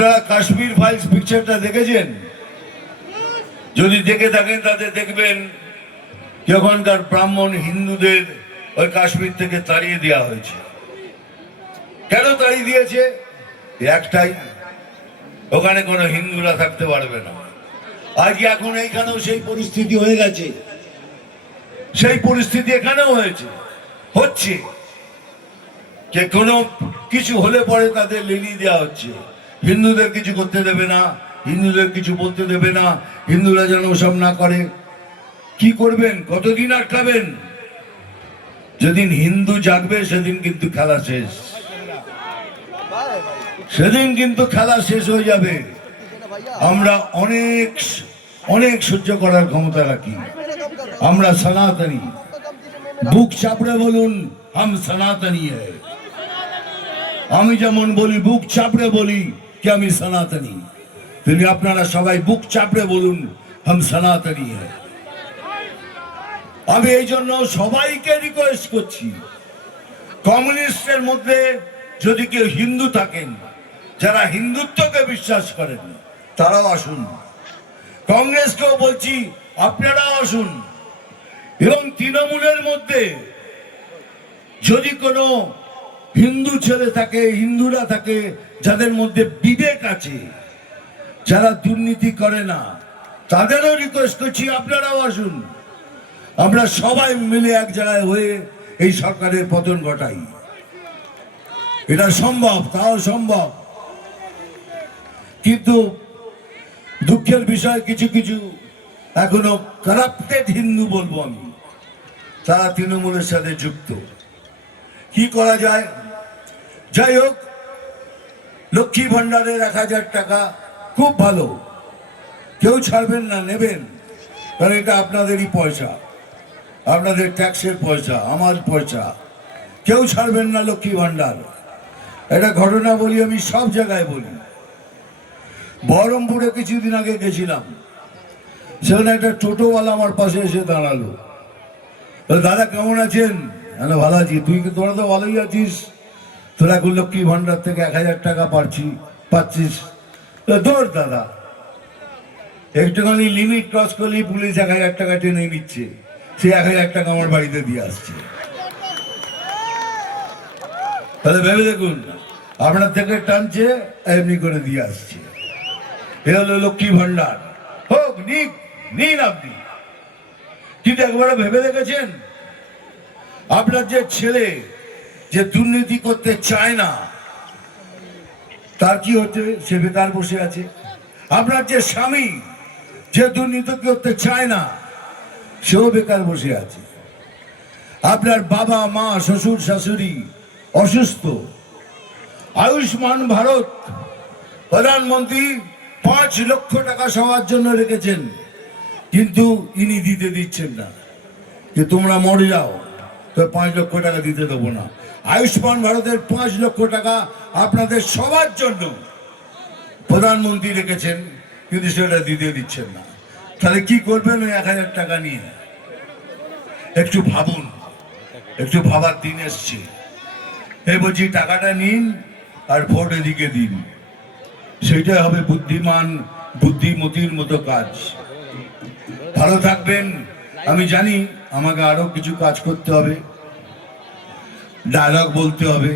আপনারা কাশ্মীর ফাইলস পিকচারটা দেখেছেন? যদি দেখে থাকেন তাদের দেখবেন ওখানকার ব্রাহ্মণ হিন্দুদের ওই কাশ্মীর থেকে তাড়িয়ে দেওয়া হয়েছে। কেন তাড়িয়ে দিয়েছে? একটাই, ওখানে কোনো হিন্দুরা থাকতে পারবে না। আজকে এখন এইখানেও সেই পরিস্থিতি হয়ে গেছে, সেই পরিস্থিতি এখানেও হচ্ছে যে কোনো কিছু হলে পরে তাদের লেলিয়ে দেওয়া হচ্ছে। হিন্দুদের কিছু করতে দেবে না, হিন্দুদের কিছু বলতে দেবে না, হিন্দুরা যেন ওসব না করে। কি করবেন? কতদিন আটকাবেন? যেদিন হিন্দু জাগবে সেদিন কিন্তু খেলা শেষ, সেদিন কিন্তু খেলা শেষ হয়ে যাবে। আমরা অনেক অনেক সহ্য করার ক্ষমতা রাখি। আমরা সনাতনী, বুক চাপড়ে বলুন হাম সনাতনী হ্যায়। আমি যেমন বলি, বুক চাপড়ে বলি কি আমি সনাতনী, তিনি আপনারা সবাই বুক চাপড়ে বলুন হাম সনাতনী হ্যায়। আমি এই জন্য সবাইকে রিকোয়েস্ট করছি, কমিউনিস্টের মধ্যে যদি কেউ হিন্দু থাকেন, যারা হিন্দুত্বকে বিশ্বাস করেন, তারাও আসুন। কংগ্রেসকেও বলছি আপনারাও আসুন। এবং তৃণমূলের মধ্যে যদি কোনো হিন্দু ছেলে থাকে, হিন্দুরা থাকে, যাদের মধ্যে বিবেক আছে, যারা দুর্নীতি করে না, তাদেরও রিকোয়েস্ট করছি আপনারাও আসুন। আমরা সবাই মিলে এক জায়গায় হয়ে এই সরকারের পতন ঘটাই। এটা সম্ভব, তাও সম্ভব। কিন্তু দুঃখের বিষয় কিছু কিছু এখনো কারাপ্টেড হিন্দু বলবো আমি, তারা তৃণমূলের সাথে যুক্ত। কি করা যায়? যাই হোক, লক্ষ্মী ভান্ডারের 1000 টাকা খুব ভালো, কেউ ছাড়বেন না, নেবেন, কারণ এটা আপনাদেরই পয়সা, আপনাদের ট্যাক্সের পয়সা, আমার পয়সা। কেউ ছাড়বেন না লক্ষ্মী ভান্ডার। এটা ঘটনা বলি, আমি সব জায়গায় বলি। বহরমপুরে কিছুদিন আগে গেছিলাম, সেখানে একটা টোটোওয়ালা আমার পাশে এসে দাঁড়ালো। দাদা কেমন আছেন? ভালো আছি। তোরা তো ভালোই আছিস, তোরা এখন লক্ষ্মী ভান্ডার থেকে 1000 টাকা পাচ্ছিস। তোর দাদা একটুখানি লিমিট ক্রস করলেই পুলিশ 1000 টাকা টেনে নিচ্ছে, সে 1000 টাকা আমার বাড়িতে দিয়ে আসছে। তাহলে ভেবে দেখুন, আপনার থেকে টানছে, এমনি করে দিয়ে আসছে। এ হলো লক্ষ্মী ভান্ডার। হোক, নিন আপনি। কিন্তু একবার ভেবে দেখেছেন, আপনার যে ছেলে যে দুর্নীতি করতে চায় না, তার কি হচ্ছে? সে বেকার বসে আছে। আপনার যে স্বামী যে দুর্নীতি করতে চায় না, সেও বেকার বসে আছে। আপনার বাবা মা শ্বশুর শাশুড়ি অসুস্থ, আয়ুষ্মান ভারত প্রধানমন্ত্রী 5 লক্ষ টাকা সবার জন্য রেখেছেন, কিন্তু ইনি দিতে দিচ্ছেন না, যে তোমরা মরে যাও, তো 5 লক্ষ টাকা দিতে দেবো না। আয়ুষ্মান ভারতের 5 লক্ষ টাকা আপনাদের সবার জন্য প্রধানমন্ত্রী রেখেছেন, কিন্তু সেটা দিতে দিচ্ছেন না। তাহলে কি করবেন ওই 1000 টাকা নিয়ে? একটু ভাবুন, একটু ভাবার দিন এসছে। এই বলছি, টাকাটা নিন আর ভোট এদিকে দিন, সেটাই হবে বুদ্ধিমান বুদ্ধিমতির মতো কাজ। ভালো থাকবেন। আমি জানি আমাকে আরো কিছু কাজ করতে হবে, ডায়লগ বলতে হবে,